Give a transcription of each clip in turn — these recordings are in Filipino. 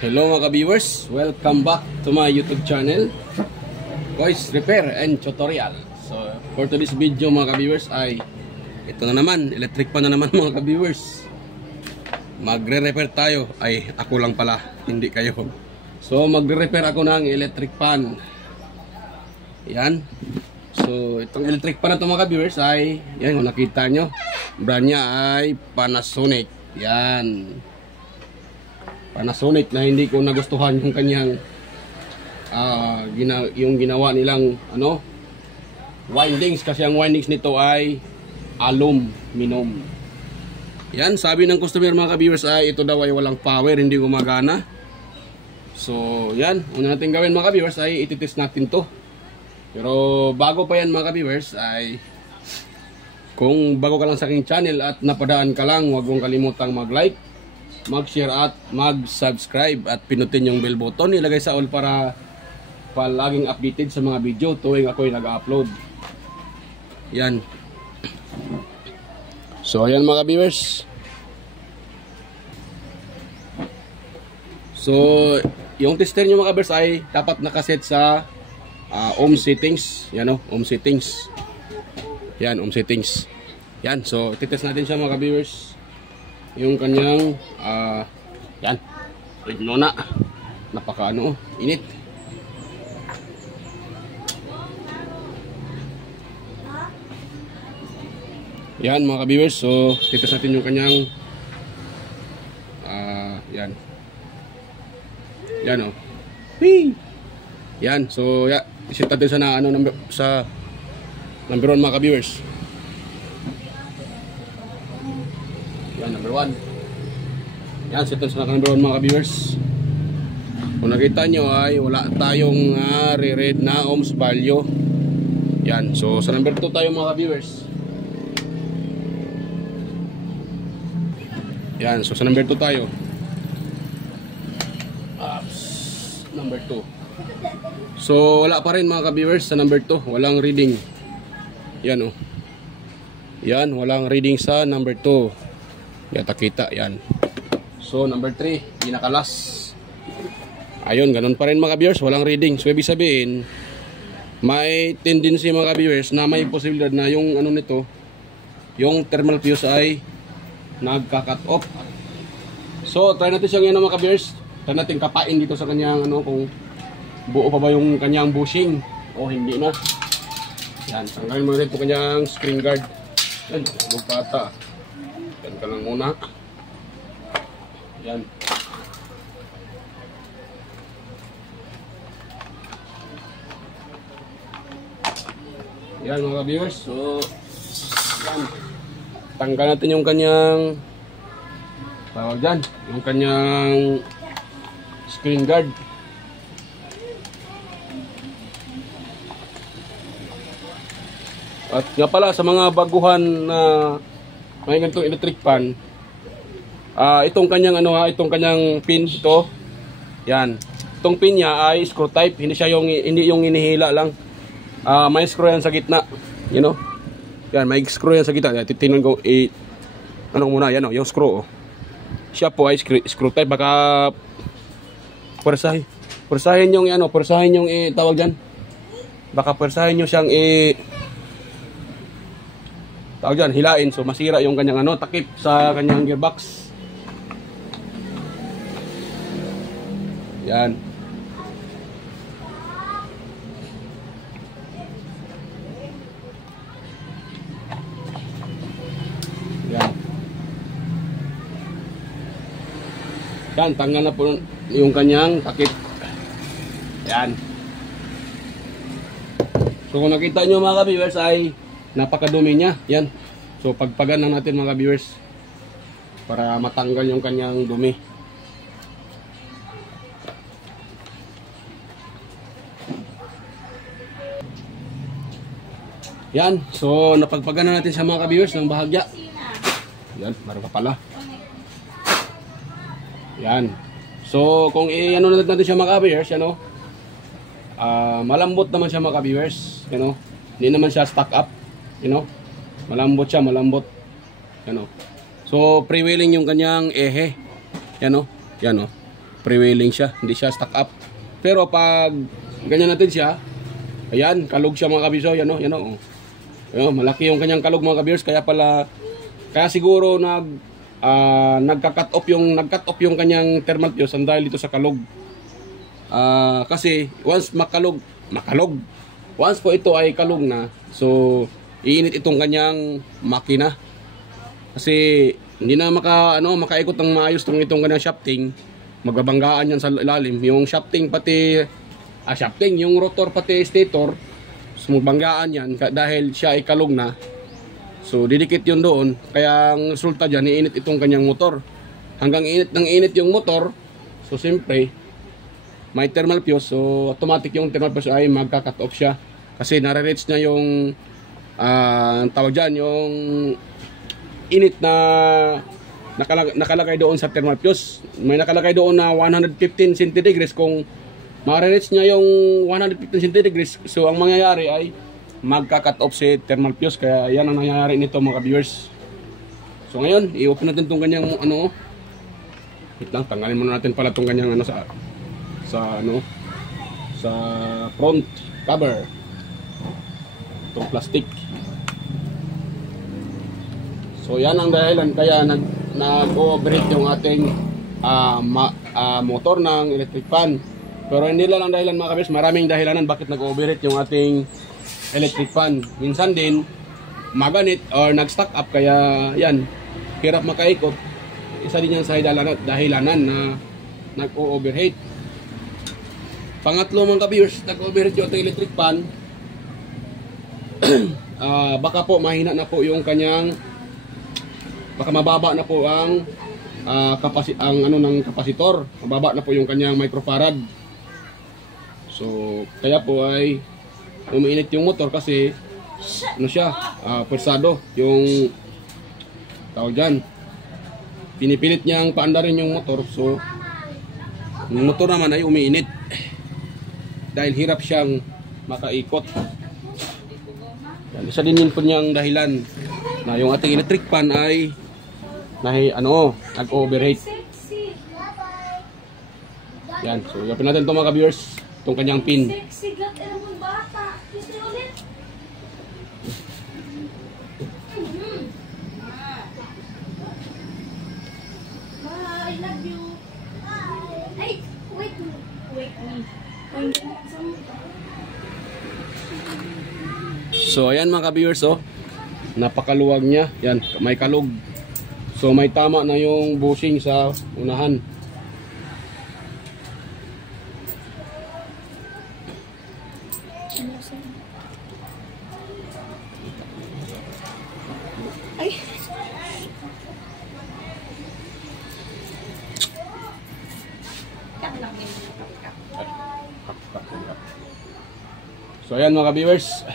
Hello mga ka-viewers, welcome back to my YouTube channel, Voice Repair and Tutorial. So for today's video mga ka-viewers ay ito na naman, electric pan na naman mga ka-viewers. Magre-repair tayo, ay ako lang pala, hindi kayo. So magre-repair ako ng electric pan. Yan. So itong electric pan na ito mga ka-viewers ay, yan kung nakita nyo, brand niya ay Panasonic. Yan, Panasonic na hindi ko nagustuhan yung kanyang yung ginawa nilang windings, kasi ang windings nito ay aluminum. Yan, sabi ng customer mga ka-viewers ay ito daw ay walang power, hindi gumagana. So yan, una natin gawin mga ka-viewers ay ititest natin to. Pero bago pa yan mga ka-viewers ay, kung bago ka lang sa aking channel at napadaan ka lang, huwag mong kalimutang mag-like, mag-share at mag-subscribe at pinutin yung bell button, ilagay sa all para palaging updated sa mga video tuwing ako'y nag-upload. Yan. So ayan mga viewers. So yung tester nyo mga viewers ay dapat nakaset sa ohm settings. Yan ohm settings. Yan, ohm settings. Yan, so titest natin siya mga viewers. Yung kanyang yan, wait muna, napaka init. Yan mga ka-viewers, so titest natin yung kanyang yan. Yan Whee! Yan, so ya, isit natin sa number 1 mga ka-viewers. Yan, number 1. Yan, set sa number 1 mga ka-viewers. Kung nakita nyo ay wala tayong re-read na ohms value. Yan, so sa number 2 tayo mga ka-viewers. Yan, so sa number 2 tayo. Number 2. So wala pa rin mga ka-viewers sa number 2, walang reading. Yan Yan, walang reading sa number 2. Yata kita, yan. So number 3, pinakalas. Ayun, ganun pa rin mga viewers, walang reading. So ibig sabihin, may tendency mga viewers na may posibilidad na yung nito, yung thermal fuse ay nagka-cut off. So try natin siyang mga viewers. Try natin kapain dito sa kanyang kung buo pa ba yung kanyang bushing o hindi na. Yan, tanggalin mo rin ito kanyang screen guard. Yan, lupata. Yan ka lang muna. Yan. Yan mga viewers. So yan, tanggal natin yung kanyang tawag dyan, yung kanyang screen guard. At nga pala sa mga baguhan na may ganitong electric pan, itong kanyang itong kanyang pin ito, yan, itong pin niya ay screw type, hindi yung inihila lang. May screw yan sa gitna, yan, may screw yan sa gitna. Titingnan ko muna, yan yung screw siya po ay screw type. Baka pwersahin yung tawag dyan, baka pwersahin nyo siyang tawag dyan, hilain, so masira yung kanyang takip sa kanyang gearbox. Yan. Yan. Yan, tanggal na po yung kanyang takip. Yan. So kung nakita nyo mga ka-viewers ay napakadumi niya. Yan. So pagpagan lang natin mga viewers para matanggal yung kanyang dumi. Yan. So napagpagan na natin sa mga viewers ng bahagya. Yan, meron pa pala. Yan. So kung natin siya mga viewers, malambot naman siya mga viewers, hindi naman siya stuck up. Malambot siya, malambot. So, pre-wheeling yung kanyang ehe. Yan o. freewheeling siya, hindi siya stuck up. Pero pag ganyan natin siya, ayan, kalog siya mga kabiso, yan o, yan o. Ayan, malaki yung kanyang kalog mga kabiyers, kaya siguro nagka-cut off yung kanyang thermal fuse dahil dito sa kalog. Kasi once once po ito ay kalog na, so iinit itong kanyang makina. Kasi hindi na makaikot ng maayos itong kanyang shafting. Magbabanggaan yan sa ilalim. Yung shafting yung rotor pati stator, so magbanggaan yan dahil siya ay kalog na. So didikit yun doon. Kaya ang resulta dyan, iinit itong kanyang motor. Hanggang init yung motor, so siyempre may thermal fuse, so automatic yung thermal fuse ay magka-cut off siya. Kasi nare-reach na yung tawag dyan, yung init na nakalagay doon sa thermal fuse. May nakalagay doon na 115 centigrades. Kung ma-reach niya yung 115 centigrades, so ang mangyayari ay magka-cut off si thermal fuse. Kaya yan ang nangyayari nito mga viewers. So ngayon, i-open natin itong kanyang wait lang, tanggalin muna natin pala itong kanyang sa front cover, itong plastic. So yan ang dahilan kaya nag-overheat yung ating motor ng electric fan. Pero hindi lang ang dahilan mga kabis, maraming dahilanan bakit nag-overheat yung ating electric fan. Minsan din maganit or nag-stack up, kaya yan, hirap makaikot. Isa din yan sa dahilanan na nag-overheat. Pangatlo mga ka-viewers, nag-overheat yung ating electric fan. Baka po mahina na po yung kanyang, baka mababa na po ang kapasitor. Mababa na po yung kanyang microfarad. So kaya po ay umiinit yung motor kasi persado yung tawag dyan. Pinipilit niyang paandarin yung motor, so yung motor naman ay umiinit dahil hirap siyang makaikot. Yan, isa din yun po niyang dahilan na yung ating electric fan ay nag-overheat. Yan, so yapin natin ito mga ka-viewers, itong kanyang pin. I love you. Ay, wait me. So ayan mga ka-viewers, napakaluwag niya. Yan, may kalog. So may tama na yung bushing sa unahan. Ay. So ayan mga ka-viewers.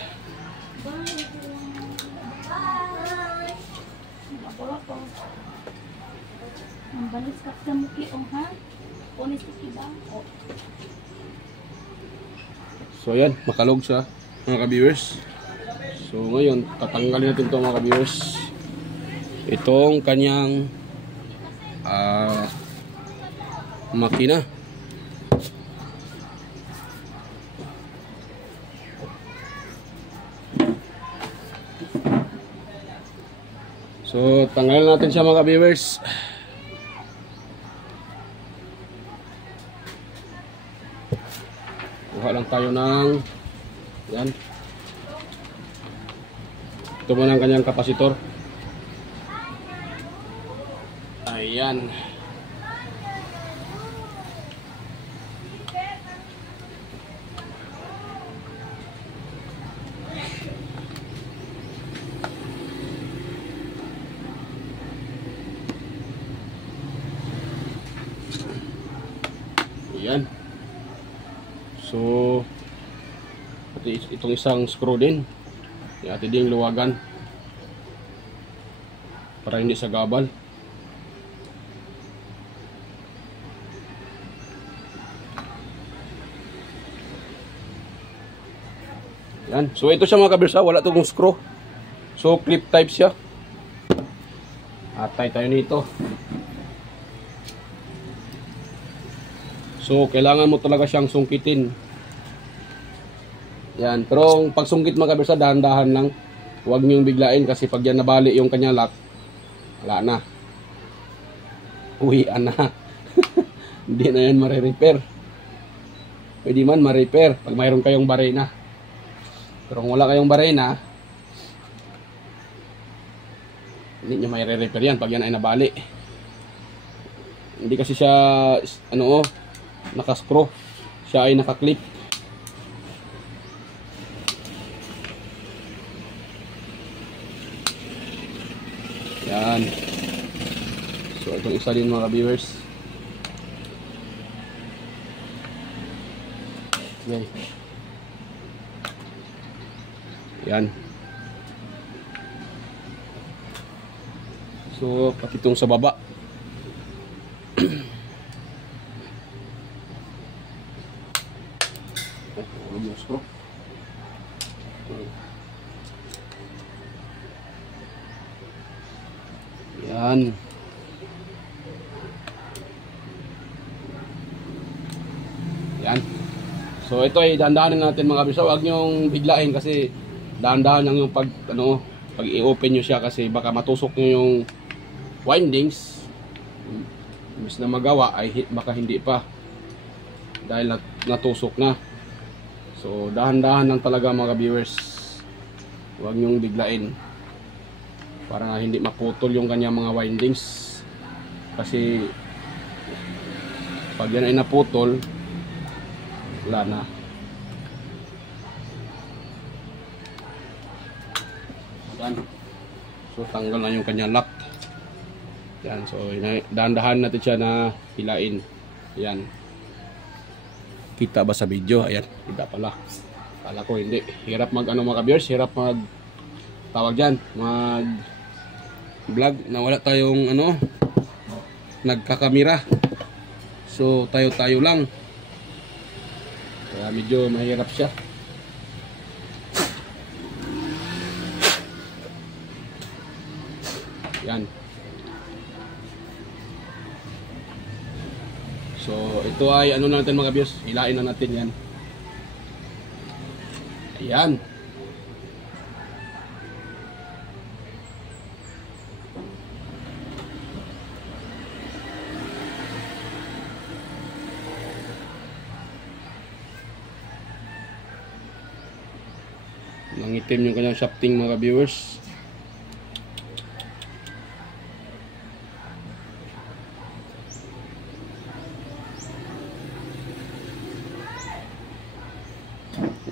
Ang balis ka sa mukhi, ha? Ponis ka ba? So ayan, makalog siya mga ka-viewers. So ngayon, tatanggalin natin ito mga ka-viewers. Itong kanyang makina. So tanggalin natin siya mga ka-viewers. Kuha lang tayo ng yan. Ito muna ang kanyang kapasitor. Ayan. Ayan. So itong isang screw din, atin din luwagan para hindi sa gabal. Yan. So ito siya mga kabirsa, wala itong screw. So clip type siya. Atay tayo nito. So kailangan mo talaga siyang sungkitin. Yan, pero pag sungkit mga kabirsa, dahan-dahan lang. Huwag niyong biglain kasi pag yan nabali yung kanya lock, wala na. Uwian na. Hindi na yan mare-repair. Pwede man ma-repair pag mayroon kayong barena. Pero kung wala kayong barena, hindi nyo may re-repair yan pag yan ay nabali. Hindi kasi siya nakascrew. Siya ay nakaklip. Yan. So itong isa din mga viewers. Okay. Yan. So, pati itong sa baba. Yan. Yan. So, ito ay dahan-dahanin natin mga kabisa. Huwag nyong biglain kasi dahan-dahan lang yung pag i-open nyo siya kasi baka matusok nyo yung windings. Imbis na magawa ay baka hindi pa dahil natusok na. So dahan-dahan lang talaga mga viewers. Huwag nyong biglain para hindi maputol yung kanyang mga windings kasi pag yan ay naputol, wala na. Yan. So tanggal na yung kanyang lock. Yan, so dahan-dahan natin siya na hilain. Yan. Kita ba sa video? Ayan, hindi pala. Kala ko hindi. Hirap mga viewers, hirap tawag diyan, vlog na wala tayong nagkakamera. So tayo-tayo lang. Kaya medyo mahirap siya. Yan. So, ito ay natin mga viewers, hilain na natin yan. Ayan. Nangitim yung kanyang shafting mga viewers.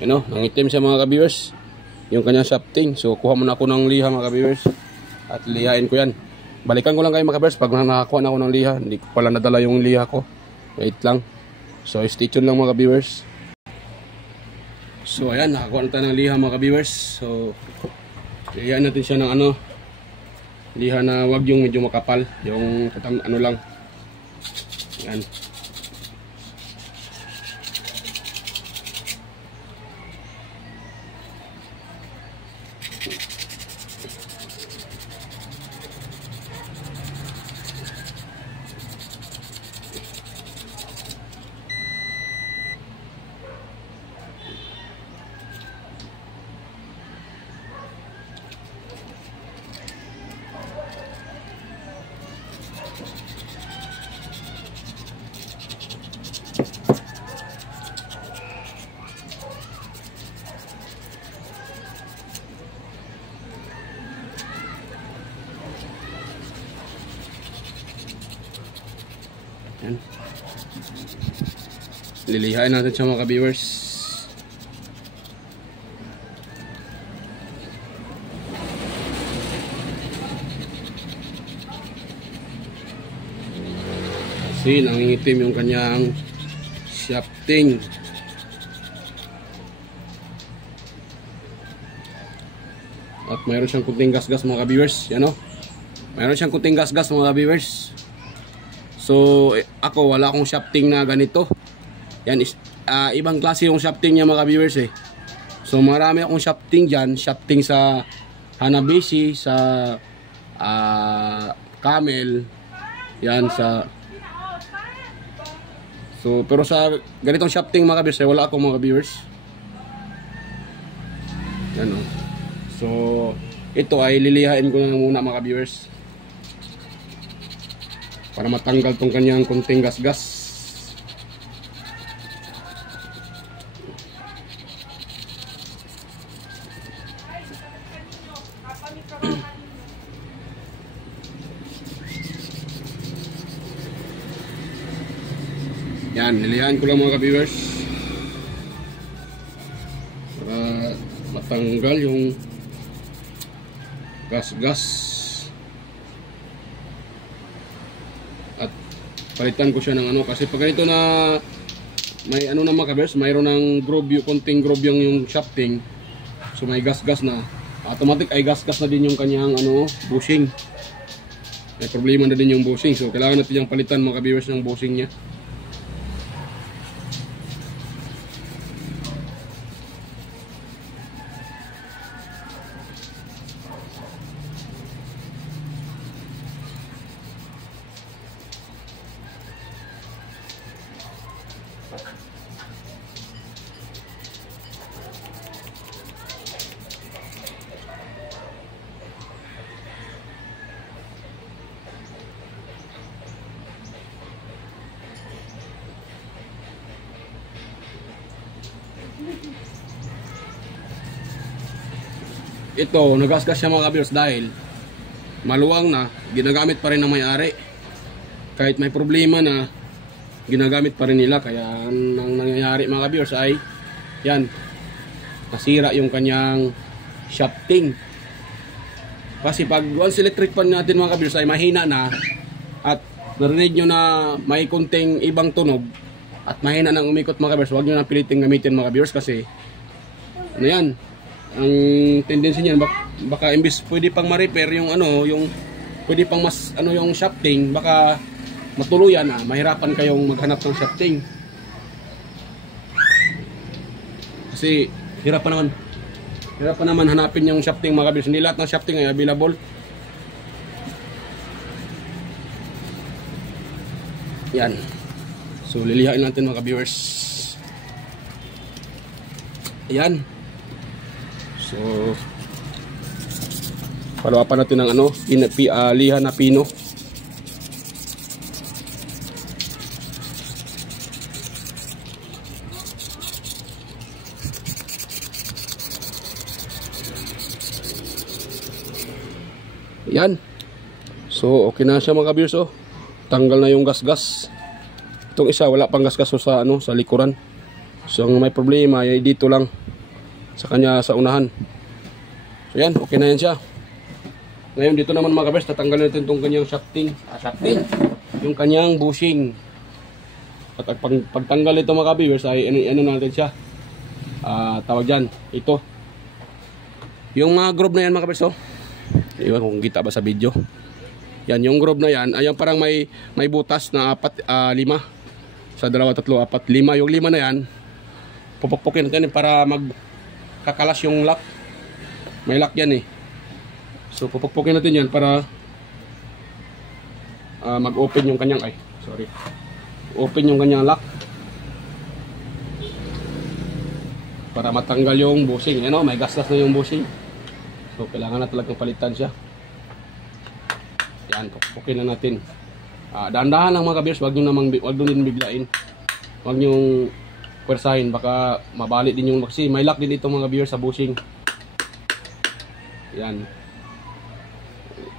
Nangitim siya mga ka-viewers yung kanyang shafting. So kuha muna ako ng liha mga ka-viewers at lihain ko yan. Balikan ko lang kayo mga ka-viewers pag nakakuha na ako ng liha. Hindi ko pala nadala yung liha ko. Wait lang. So stay tuned lang mga ka-viewers. So ayan, nakakuha na tayo ng liha mga ka-viewers. So lihain natin siya ng liha na wag yung medyo makapal, yung lang. Yan. Yan. Lilihain natin siya mga ka-viewers. Kasi nangingitim yung kanyang shafting. At mayroon siyang kunting gas-gas mga ka-viewers. Yan o. Mayroon siyang kunting gas-gas mga ka-viewers. So ako wala akong shafting na ganito. Yan is ibang klase yung shafting niya mga viewers eh. So marami akong shafting diyan, shafting sa Hanabishi, sa Camel, yan sa So, pero sa ganitong shafting mga ka-viewers, wala akong mga viewers. Yan o. So, ito ay lilihain ko na muna mga viewers para matanggal tong kanyang konting gas-gas. Yan, nilihan ko lang mga ka-viewers para matanggal yung gas-gas at palitan ko siya ng ano, kasi pag ganito na may ano na mga ka-viewers, mayroon ng groove, konting groove yung shafting, so may gas-gas na, automatic ay gas-gas na din yung kanyang ano, bushing. May problema na din yung bushing, so kailangan natin yung palitan mga ka-viewers ng bushing nya. Ito, nagasgas siya mga ka-viewers dahil maluwang na, ginagamit pa rin ng may-ari. Kahit may problema na, ginagamit pa rin nila. Kaya ang nangyayari mga ka-viewers ay yan, nasira yung kanyang shafting. Kasi pag once electric pan natin mga ka-viewers ay mahina na at narinig nyo na may kunting ibang tunog at mahina nang umikot mga ka-viewers, huwag nyo na piliting gamitin mga ka-viewers kasi ano yan, ang tendency niyan baka imbis pwede pang ma-repair yung ano, yung pwede pang mas ano yung shafting, baka matuluyan na mahirapan kayong maghanap ng shafting. Kasi hirap pa naman hanapin yung shafting mga ka-viewers. Hindi lahat ng shafting ay available. Yan. So lilihain natin mga ka-viewers. Yan. So, palawapan natin ng ano, liha na pino. Yan. So, okay na siya mga ka-viewers, oh. Tanggal na yung gas-gas. Itong isa, wala pang gas-gas sa ano, sa likuran. So, ang may problema ay dito lang sa kanya sa unahan. So yan, okay na yan siya. Ngayon dito naman mga ka-viewers, tatanggalin natin itong kanyang shafting, yung kanyang bushing. At pagtanggal ito mga ka-viewers ay ano natin siya, tawag dyan, ito yung mga groove na yan mga ka-viewers, oh. Iwan kung kita ba sa video. Yan, yung groove na yan, ayan parang may butas na 4, 5 sa 2, 3, 4, 5. Yung 5 na yan pupukpukin natin para kakalas yung lock. May lock yan eh. So pupukpukin natin yan para mag-open yung kanyang open yung kanyang lock para matanggal yung bushing. Ano, may gasgas na yung bushing. So kailangan na talagang palitan siya. Yan, pupukpukin na natin. Dahan-dahan lang mga ka-viewers, wag nyo din biglain. Wag nyo pwersahin, baka mabali din yung kasi may lock din ito mga viewers sa bushing. Yan.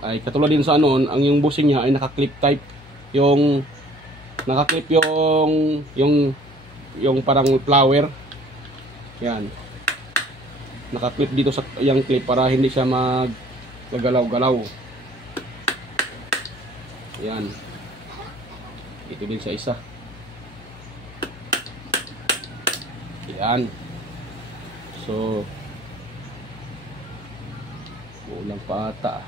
Ay katulad din sa ano, ang yung bushing niya ay naka-clip type. Yung naka-clip yung parang flower. Yan. Naka-clip dito sa yung clip para hindi siya magagalaw-galaw. Yan. Ito din sa isa. Yan. So kulang pa ata.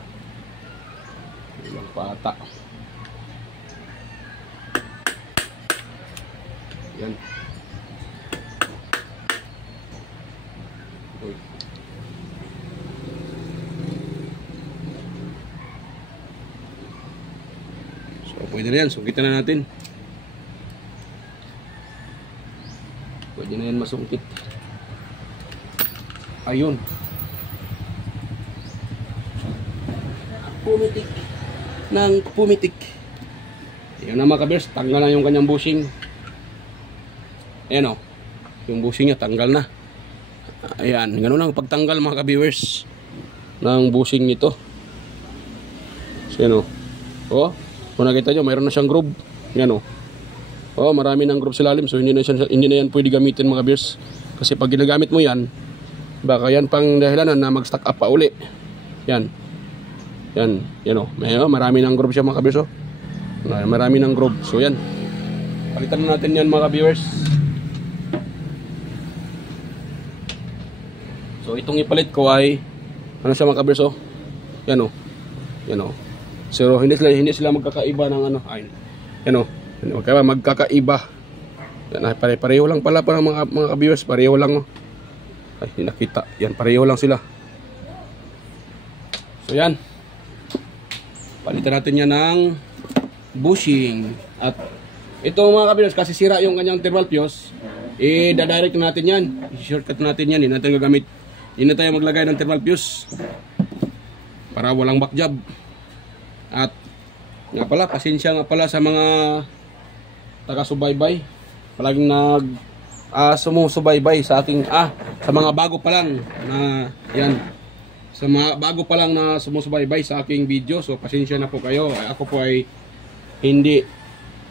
Yan. So pwede na yan. So kita na natin. Pwede na yan masungkit. Ayun. Pumitik. Nang pumitik. Ayan na mga kabiyers, tanggal na yung kanyang bushing. Ayan o. Yung bushing niya, tanggal na. Ayan, ganun lang pagtanggal mga kabiyers ng bushing nito. So yan o. O, kung nakita nyo, mayroon na siyang groove. Yan o. O, marami ng groove sa lalim. So hindi na yan pwede gamitin mga kabiyers. Kasi pag ginagamit mo yan, baka yan pang dahilanan na mag-stack up pa uli. Yan. Yan. Yan o. Marami ng groove siya mga kabiyers o. Marami ng groove. So yan. Palitan na natin yan mga viewers. So itong ipalit ko ay ano siya mga viewers oh. Yan oh. Yan oh. So hindi sila magkakaiba ng ano. Ay. Yan oh. Magkakaiba. Yan ay pareho lang pala para mga viewers, pareho lang oh. Ay, hindi nakita. Yan pareho lang sila. So yan. Palitan natin yan ng bushing. At ito mga kabiyers, kasi sira yung kanyang thermal fuse, i-dadirect natin yan, i-shortcut natin yan, hindi natin gagamit, hindi na tayo maglagay ng thermal fuse para walang back job. At nga pala, pasensya nga pala sa mga taga-subaybay, palaging sumusubaybay sa ating sa mga bago pa lang na yan, sa mga bago pa lang na sumusubaybay sa aking video. So pasensya na po kayo, ako po ay hindi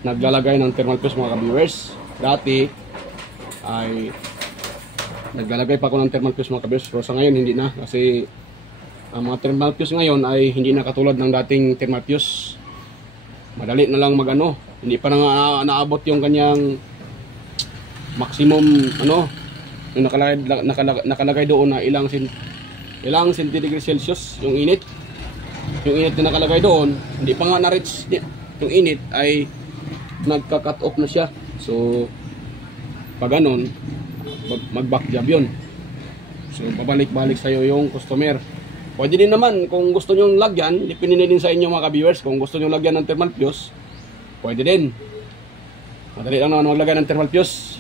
naglalagay ng thermal fuse mga ka-viewers. Dati ay naglalagay pa ako ng thermal fuse mga ka-viewers, pero sa ngayon hindi na, kasi ang mga thermal fuse ngayon ay hindi na katulad ng dating thermal fuse. Madali na lang magano, hindi pa na naabot yung kanyang maximum ano, yung nakalagay doon na ilang centigrade Celsius yung init. Yung init na nakalagay doon, hindi pa nga na-reach yung init, ay nagka-cut off na siya. So pag ganon, mag-back job yun. So babalik-balik sa'yo yung customer. Pwede din naman kung gusto nyo lagyan, depende din sa inyo mga ka-viewers. Kung gusto nyo lagyan ng thermal fuse, pwede din. Madali lang naman maglagay ng thermal fuse.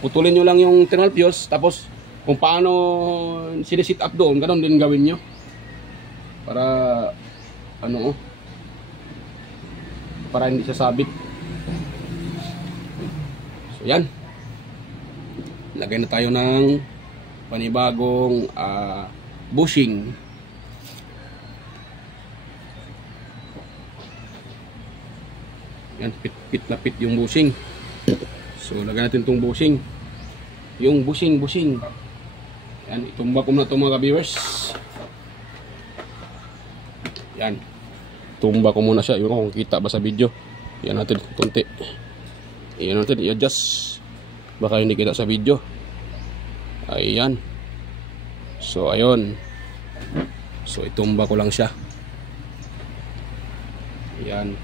Putulin nyo lang yung thermal fuse, tapos kung paano sinisit up doon, ganon din gawin nyo para ano, para hindi siya sabit. So yan, lagay na tayo ng panibagong bushing. Yan, pit na pit yung bushing. So lagay natin itong bushing, yung bushing. Yan, itumba ko na ito mga viewers. Yan, tumba ko muna siya. Iwan ko kung kita ba sa video. Yan natin konti. Yan natin i-adjust, baka hindi kita sa video. Ayan. So ayun. So itumba ko lang siya. Yan.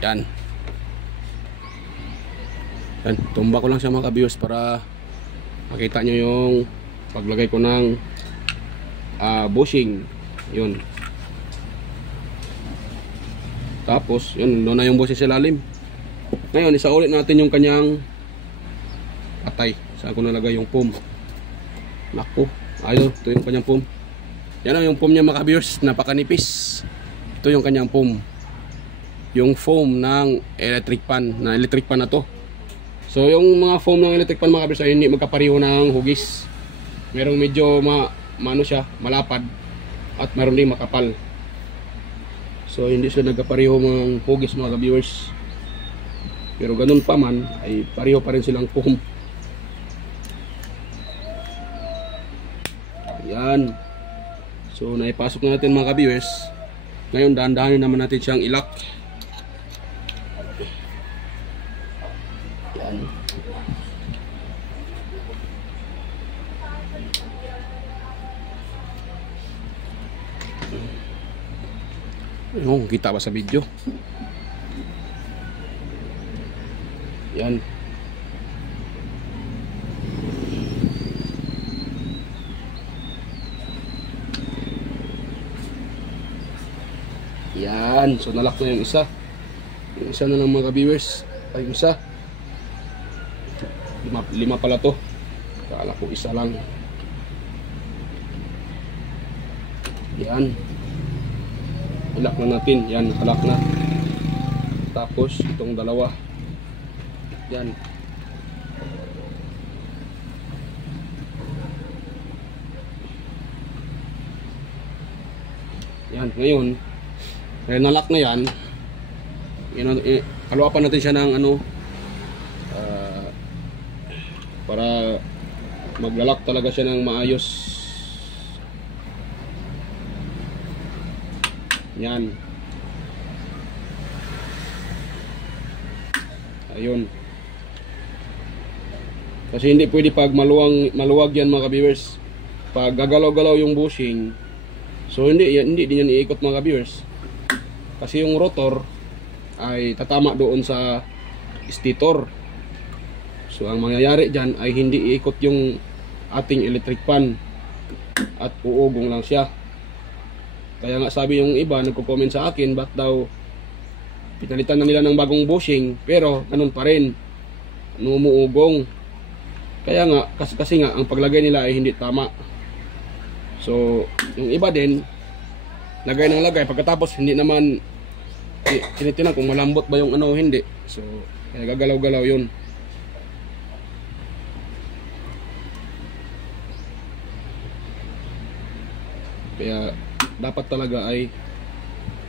Yan. Yan, tumba ko lang siya mga ka-viewers para makita nyo yung paglagay ko ng bushing. Yun. Tapos yun, doon na yung bushing sa lalim. Ngayon isa ulit natin yung kanyang patay. Saan ko nalagay yung foam. Naku, ayun, ito yung kanyang foam. Yan yung foam niya mga ka-viewers, napakanipis. Ito yung kanyang foam, yung foam ng electric pan, na to. So yung mga foam ng electric pan mga ka-viewers ay hindi magkapariho ng hugis. Merong medyo maano siya, malapad, at meron din makapal. So hindi sila nagkapariho ng hugis mga ka-viewers. Pero ganun pa man, ay pareho pa rin silang foam. Yan. So naipasok na natin mga ka-viewers. Ngayon dahan-dahanin naman natin siyang ilak. Yan. Oh, kita ba sa video? Yan. Yan. So nalak na yung isa. Yung isa na lang mga viewers. Ay, isa. Lima pala to. Kala ko isa lang. Yan. Ilak na natin. Yan, nakalak na. Tapos, itong dalawa. Yan. Yan, ngayon, nalak na yan. Haluapan natin siya ng ano, para maglalak talaga siya ng maayos. Yan. Ayun. Kasi hindi pwede pag maluwag yan mga ka-viewers. Pag gagalaw-galaw yung bushing, so hindi din yan iikot mga ka-viewers. Kasi yung rotor ay tatama doon sa stator. So ang mangyayari dyan ay hindi iikot yung ating electric fan at uugong lang siya. Kaya nga sabi yung iba, nagko-comment sa akin, ba't daw pinalitan na nila ng bagong bushing pero ganun pa rin, umuugong. Kaya nga, kasi nga ang paglagay nila ay hindi tama. So yung iba din lagay ng lagay, pagkatapos hindi naman tinitinan kung malambot ba yung ano o hindi. So kaya gagalaw-galaw yun. Kaya dapat talaga ay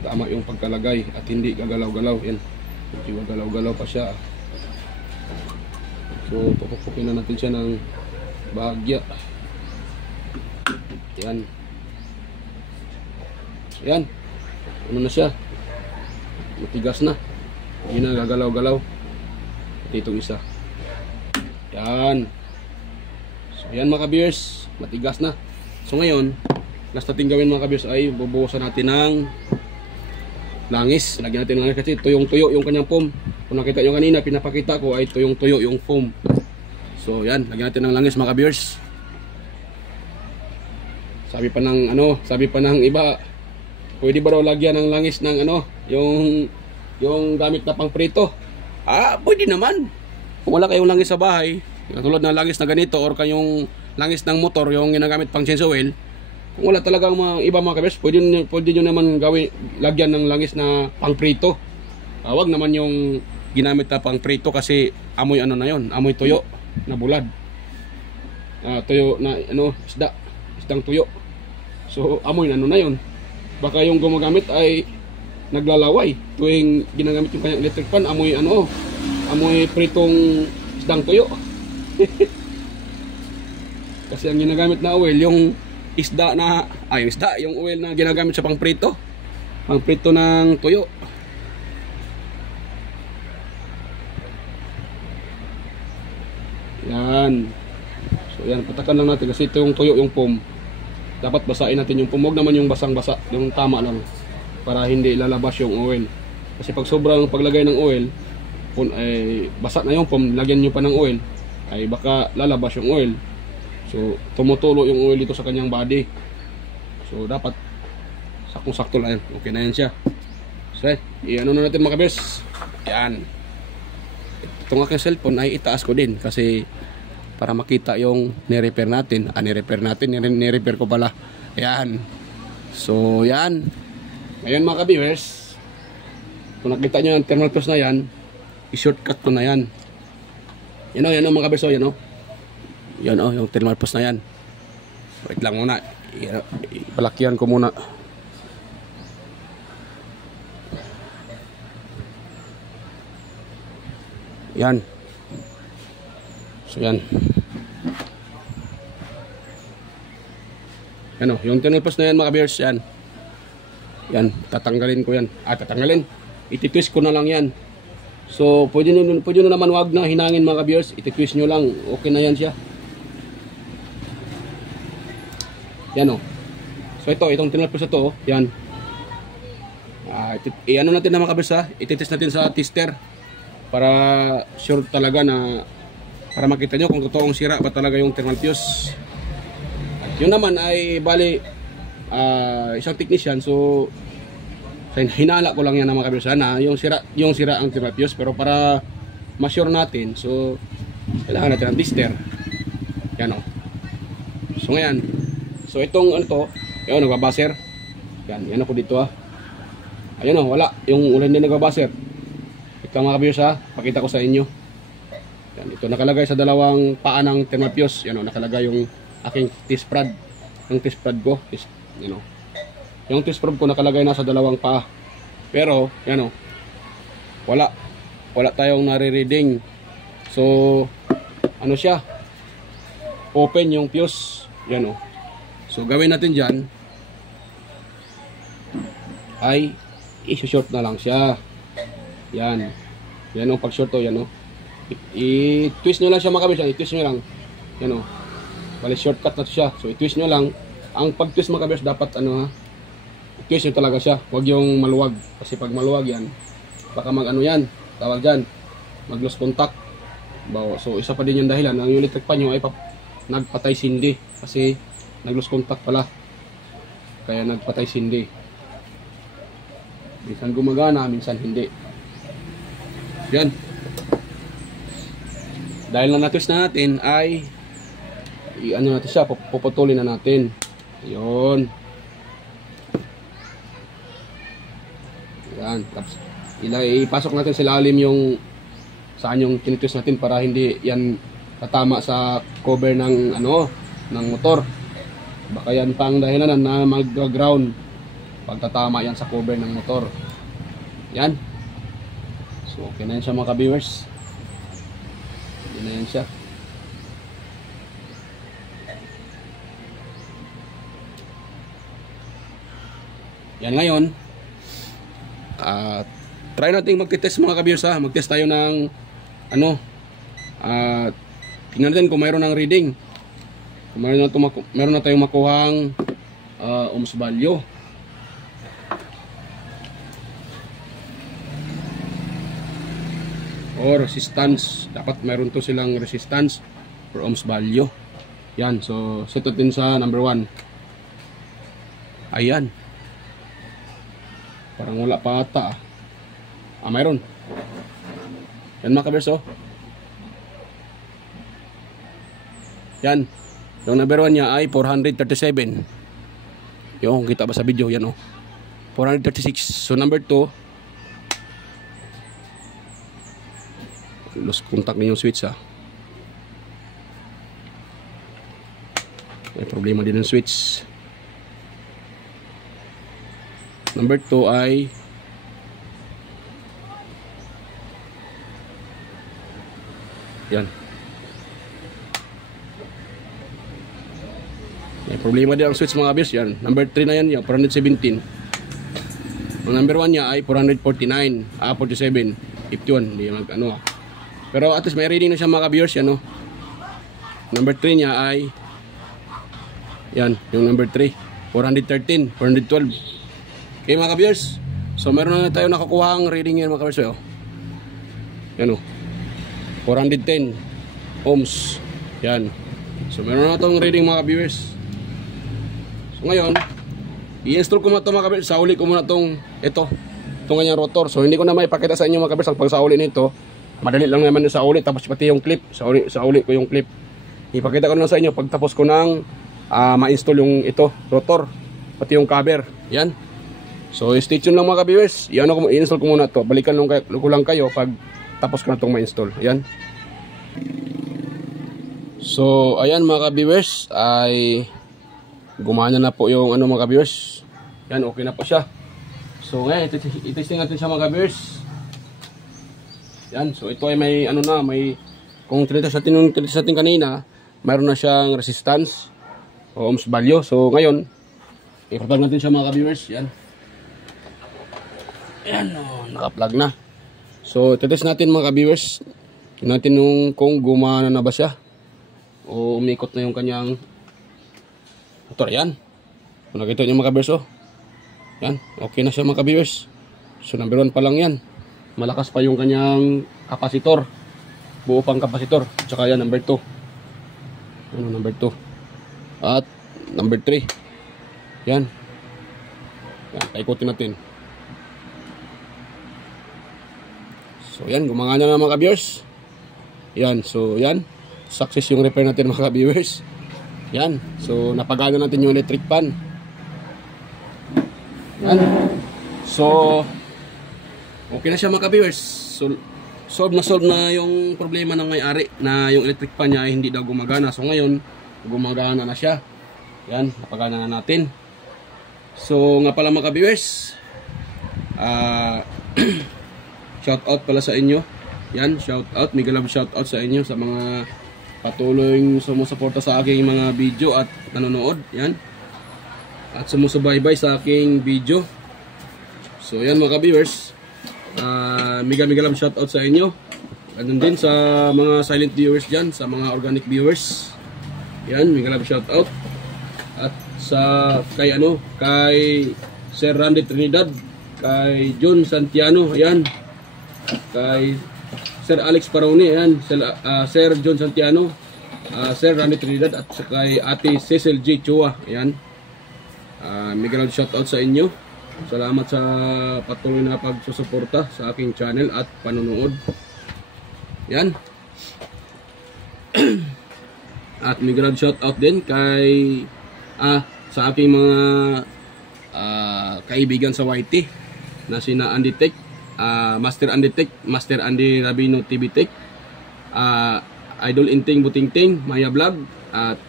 tama yung pagkalagay at hindi gagalaw-galaw. Yan, hindi gagalaw-galaw pa siya. So pupukin na natin siya ng bahagya. Yan. Yan. Ano na siya? Matigas na. Hindi na gagalaw-galaw. At itong isa. Yan. So yan mga ka-beers, matigas na. So ngayon, last natin gawin mga ka-beers ay bubuhusan natin ng langis. Lagyan natin ng langis kasi tuyong-tuyo yung kanyang foam. Kung nakita nyo kanina, pinapakita ko ay tuyong-tuyo yung foam. So yan, lagyan natin ng langis mga ka-beers. Sabi pa ng iba, pwede ba daw lagyan ng langis ng ano, yung gamit na pangprito? Pwede naman. Kung wala kayong langis sa bahay, katulad ng langis na ganito or kayong langis ng motor, yung ginagamit pang change oil, kung wala talagang mga iba mga kabers, pwede nyo naman lagyan ng langis na pangprito. Wag naman yung ginamit na pangprito kasi amoy ano na yon, amoy tuyo na bulad. Tuyo na ano, isdang tuyo. So amoy na ano na yon. Baka yung gumagamit ay naglalaway tuwing ginagamit yung kanyang electric fan, amoy ano, amoy pritong isdang tuyo. Kasi ang ginagamit na oil yung yung oil na ginagamit sa pangprito ng tuyo. Yan. So yan, patakan lang natin kasi ito yung tuyo yung foam. Dapat basahin natin yung foam, huwag naman yung basang-basa, yung tama lang para hindi lalabas yung oil. Kasi pag sobrang paglagay ng oil, ay basa na yung foam, lagyan nyo pa ng oil, ay baka lalabas yung oil. So tumutulo yung oil dito sa kanyang body. So dapat saktong-sakto lang yan. Okay na yan siya. So i-ano na natin mga kabers. Yan. Itong aking cellphone ay itaas ko din kasi para makita yung ni-repair natin. Ni-repair ko pala. Ayan. So yan. Ngayon mga ka-viewers, kung nakita nyo yung thermal fuse na yan, i-shortcut ko na yan. Yan o mga ka-viewers, yan o. Yan o, yung thermal fuse na yan. Wait lang muna. Ipalakyan ko muna. Yan. So yan. Yan o, yung thermal fuse na yan mga ka-viewers, yan. Yan, tatanggalin ko yan. Tatanggalin. Iti-twist ko na lang yan. So, pwede nyo naman wag na hinangin mga ka-viewers. Iti-twist nyo lang. Okay na yan siya. Yan o. So, itong thermal fuse ito, yan. I-ano natin na mga ka-viewers ha. Iti-test natin sa tester. Para sure talaga na para makita nyo kung totoong sira ba talaga yung thermal fuse. Yun naman ay bali isang technician, so hinala ko lang yan na mga kabir sana yung sira ang thermal fuse, pero para ma-sure natin, so kailangan natin ng tester. Yan o. So ngayon, so itong ano to, yun, nagbabaser. Yan ako dito ayun o, wala. Yung ulan din nagbabaser. Ito mga ka-viewers pakita ko sa inyo. Yan, ito nakalagay sa dalawang paa ng thermal fuse. Yan o, nakalagay yung aking test prod. Yung test prod ko, yan o. Yung test prod ko nakalagay na sa dalawang paa. Pero, yan o, wala tayong nare-reading. So, ano siya? Open yung fuse. Yan o. So, gawin natin dyan ay i-short na lang siya. Yan. Yan o, pag-short o, yan o. I-twist nyo lang siya mga ka-viewers. I-twist nyo lang. Yan o. Bali, shortcut na siya. So, i-twist nyo lang. Ang pag-twist mga ka-viewers, dapat ano i-twist nyo talaga siya. Huwag yung maluwag. Kasi pag maluwag yan, baka mag-ano yan. Tawag dyan. Mag-lose contact. So, isa pa din yung dahilan. Ang electric pan nyo ay nagpatay sindi. Kasi, nag-lose contact pala. Kaya nagpatay sindi. Minsan gumagana, minsan hindi. Yan. Dahil na natwist na natin ay ano natin siya, puputulin na natin. Yun. Yan. Tapos ipasok natin sa ilalim yung saan yung tinitwist natin para hindi yan tatama sa cover ng ng motor. Baka yan pang dahilan na mag-ground pag tatama yan sa cover ng motor. Yan. So okay na yan siya mga ka-viewers. Yan na yan siya. Yan ngayon. Try natin magtitest mga ka-viewers Magtest tayo ng tingnan natin kung mayroon ng reading. Kung mayroon na tayong makuhang ohms value. O resistance. Dapat mayroon to silang resistance for ohms value. Yan. So set natin sa number 1. Ayan. Parang wala pa ata mayroon. Yan mga ka-viewers Yan. Yung number 1 niya ay 437. Yung kita ba sa video yan 436. So number 2, lost contact na yung switch may problema din ng switch. Number 2 ay yan, may problema din ang switch mga kabis. Yan, number 3 na yan, 417. Ang number 1 niya ay 449, 47, 51, hindi mag pero at least may reading na siya mga ka-viewers Number 3 niya ay yan, yung number 3 413, 412. Okay mga ka-viewers. So meron na tayo nakakuha ang reading yan mga ka-viewers yan 410 ohms. Yan. So meron na itong reading mga ka-viewers. So ngayon i-install ko muna ito mga ka-viewers. Sauli ko muna itong kanyang rotor. So hindi ko na maipakita sa inyo mga ka-viewers ang pagsauli nito. Madali lang naman sa ulit, tapos pati yung clip, sa ulit ko yung clip. Ipakita ko lang sa inyo pagtapos ko ng ma-install yung rotor, pati yung cover. Yan. So stay tuned lang mga ka-viewers. I-install ko muna to. Balikan ko lang kayo pag tapos ko na itong ma-install. Yan. So ayan mga ka-viewers, ay gumana na po yung mga ka-viewers. Yan, okay na po siya. So ngayon, itesting natin siya mga ka-viewers. Yan, so ito ay may kung tinitest natin kanina, mayroon na siyang resistance o ohms value. So ngayon, i-plug natin siya mga ka-viewers. Yan. Yan, naka-plug na. So titest natin mga ka-viewers. Tingnan natin kung gumana na ba siya o umikot na yung kanyang motor. Yan. Kung nakita niyo mga ka-viewers yan, okay na siya mga ka-viewers. So number 1 pa lang yan. Malakas pa yung kanyang kapasitor. Buo pang kapasitor. Tsaka yan, number 2. Number 2. At number 3. Yan. Yan, paikutin natin. So yan, gumagana na mga ka-viewers. Yan, so yan. Success yung repair natin mga ka-viewers. Yan, so napagana natin yung electric pan. Yan. So okay na siya mga ka-viewers. So solve na yung problema ng may-ari na yung electric pan niya ay hindi daw gumagana. So ngayon, gumagana na siya. Yan, napagana na natin. So nga pala mga ka-viewers, shout out pala sa inyo. Yan, shout out, mega love shout out sa inyo sa mga patuloy sumusuporta sa aking mga video at nanonood. Yan. At sumusubaybay sa aking video. So yan mga ka-viewers, mega love shout out sa inyo. Ganun din sa mga silent viewers dyan, sa mga organic viewers. Yan, mega love shout out. At sa kay Sir Randy Trinidad, kay John Santiano, ayan, kay Sir Alex Paroni, ayan, Sir John Santiano, Sir Randy Trinidad, at kay Ate Cecil G. Chua, ayan. Mega love shout out sa inyo. Salamat sa patuloy na pagsusuporta sa aking channel at panonood. Yan. At mega love shout out din kay sa aking mga kaibigan sa YT na sina Andy Tech, Master Andy Tech, Master Andy Rabino TV Tech, Idol Inting Butingting, Maya Vlog, at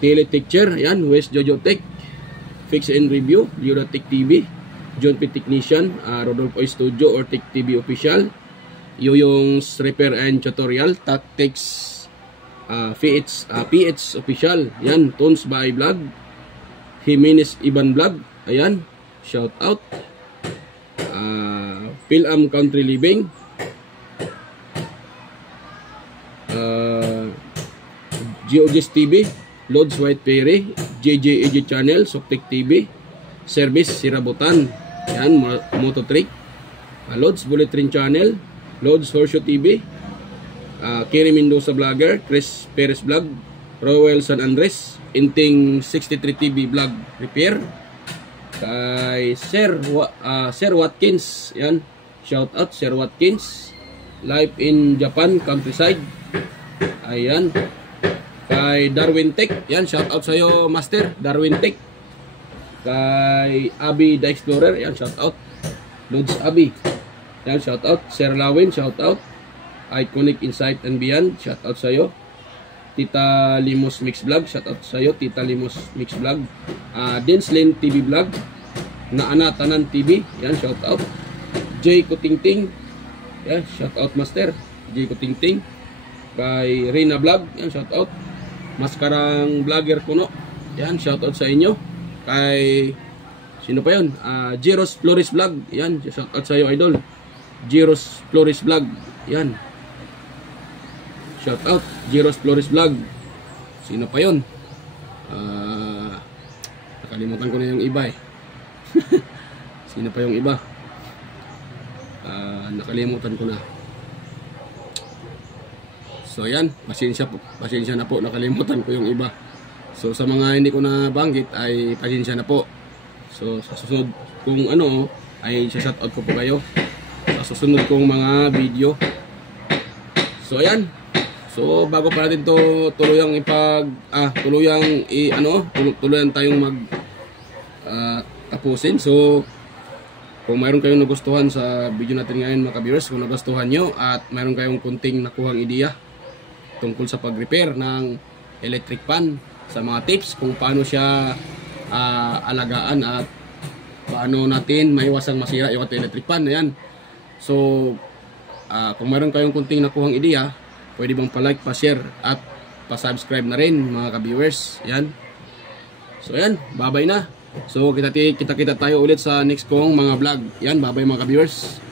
Tele Teacher, yan, West Jojo Tech, Fix and Review, Yoda Tech TV, John P. Technician, Rodolfo Studio or Tech TV Official, Yoyong's Repair and Tutorial, Tactics, PH Official, yan, Tones by Vlog, Jimenez Iban Vlog, ayan, shout out. Philam Country Living, GeoGis TV, Lods White Perry, JJ Channel, Soktek TV, Service Sirabutan, yan, Mototrick, Lods Bullet Train Channel, Lods Horseshoe TV, Kerry Mendoza Vlogger, Chris Perez Vlog, Rowell San Andres, Inting 63 TV Vlog Repair, kay Sir Watkins, yan, shout out Sir Watkins, Live in Japan Countryside, ayan, kay Darwin Tech, yan, shout out sa iyo Master Darwin Tech, kay Abby the Explorer, yan, shout out Lods Abby, yan, shout out Sir Lawin, shout out Iconic Insight and Beyond, shout out sa iyo Tita Limos Mix Vlog, shout out sa iyo Tita Limos Mix Vlog, Denslin TV Vlog, Naana Tanan TV, yan, shout out Jay Kutingting, yan, shout out Master Jay Kutingting, kay Rina Vlog, yan, shout out Maskarang Vlogger Kuno, yan, shout out sa inyo, kay sino pa yun, Jeros Flores Vlog, yan, shout out sa iyo idol Jeros Flores Vlog, yan, shout out Jeros Flores Vlog. Sino pa yun? Nakalimutan ko na yung iba eh. Sino pa yung iba? Nakalimutan ko na. So yan, pasensya na po, nakalimutan ko yung iba. So sa mga hindi ko na banggit ay pasensya na po. So sa susunod kung ano ay shout out ko po kayo sa susunod kong mga video. So ayan. So bago pa natin to tuluyang tuluyang tayong tapusin. So kung mayroon kayong nagustuhan sa video natin ngayon mga ka-viewers, kung nagustuhan nyo at mayroon kayong kunting nakuhang ideya tungkol sa pag-repair ng electric pan, sa mga tips kung paano siya alagaan at paano natin maiwasang masira yung ating electric pan, ayan. So kung mayroon kayong kunting nakuhang ideya, pwede bang pa-like, pa-share at pa-subscribe na rin mga ka-viewers. Yan. So yan, bye-bye na. So kita tayo ulit sa next kong mga vlog. Yan, bye-bye mga ka-viewers.